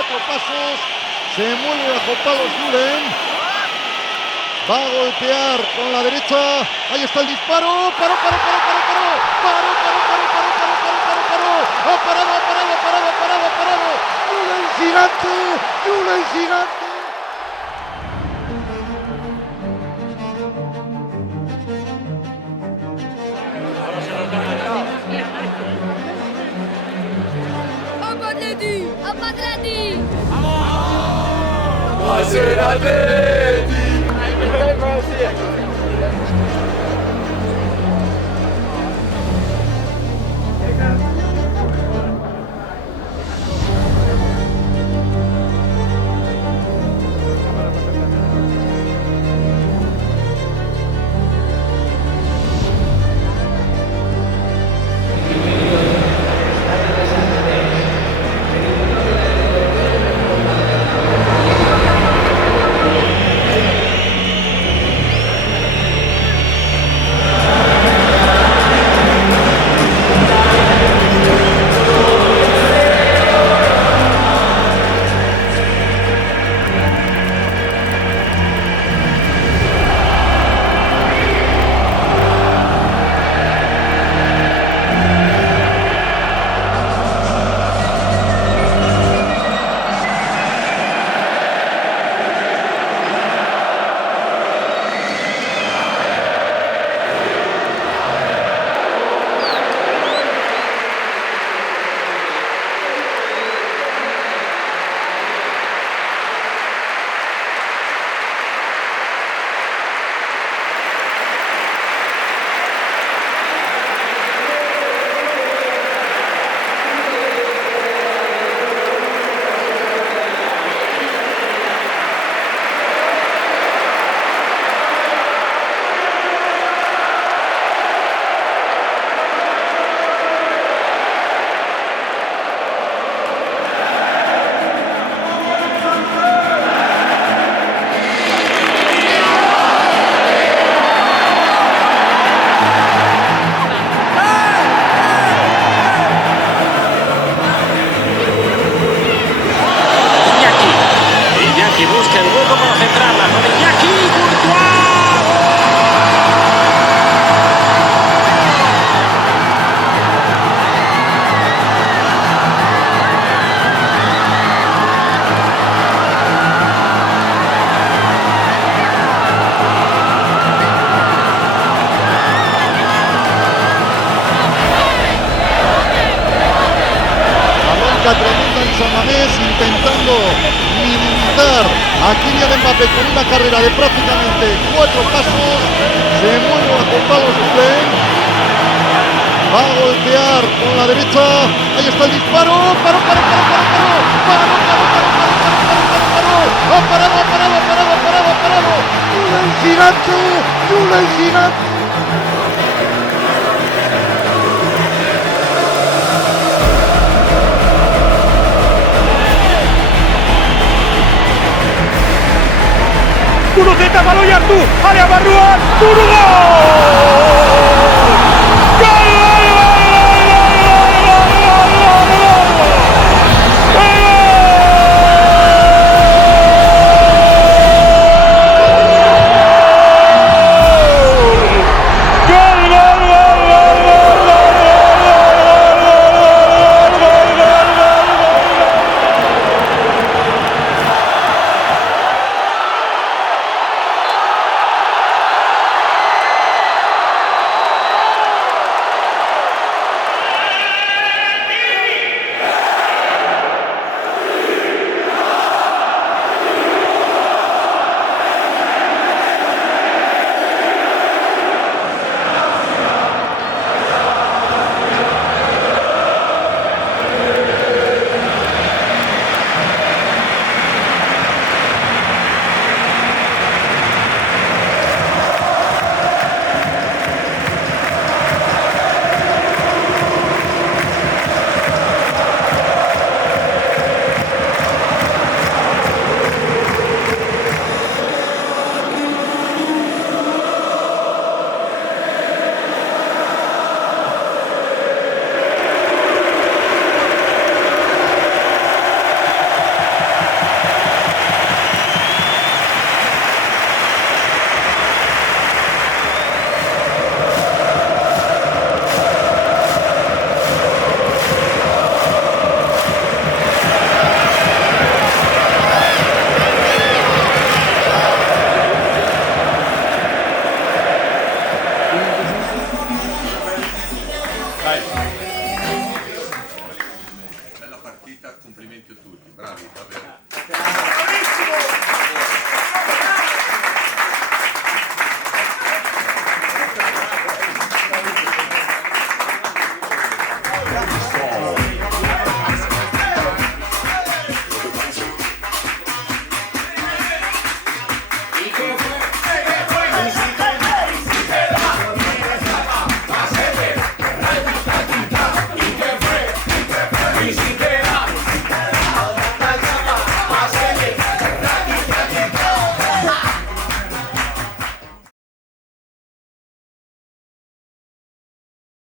4 pasos, se mueve bajo palos Julen, va a golpear con la derecha, ahí está el disparo, paró, ha parado, Julen gigante. Atleti! Va a ser Atleti! Busca el hueco para centrarla con Iñaki Courtois. Arranca tremenda en San Mamés intentando minimizar a Kylian Mbappé con una carrera de prácticamente 4 pasos, se mueve bajo palos Julen, va a golpear con la derecha, ahí está el disparo, paró, ha parado, Julen gigante. Guruceta, balón y Artur, área Barruan, complimenti a tutti, bravi, davvero. Bravissimo!